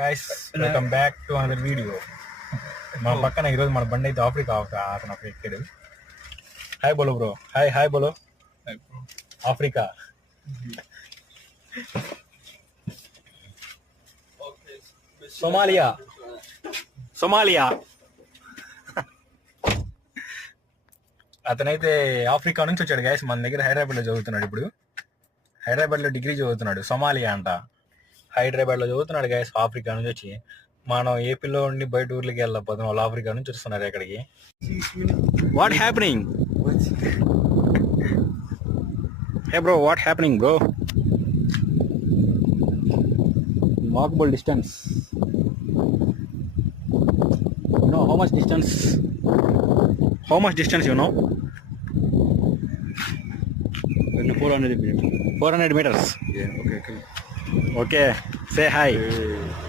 Guys welcome back to another video. మన పక్కన ఈరోజు మన బండి అయితే ఆఫ్రికా అతను అక్కడ ఎక్కాడు. హాయ్ బోలో బ్రో. హాయ్ హాయ్ బోలో. ఆఫ్రికా సోమాలియా సోమాలియా అతనైతే ఆఫ్రికా నుంచి వచ్చాడు గైస్. మన దగ్గర హైదరాబాద్లో చదువుతున్నాడు. ఇప్పుడు హైదరాబాద్లో డిగ్రీ చదువుతున్నాడు. సోమాలియా అంట. హైదరాబాద్లో చదువుతున్నాడు గైస్. ఆఫ్రికా నుంచి వచ్చి మనం ఏపీలో ఉండి బయట ఊర్లకి వెళ్ళకపోతాం. వాళ్ళు ఆఫ్రికా నుంచి వస్తున్నారు ఎక్కడికి. What happening? Hey bro, what happening bro? Walkable distance. You know how much distance? How much distance you know? 400 meters. 400 meters. Yeah, okay. Okay, say hi. Hey.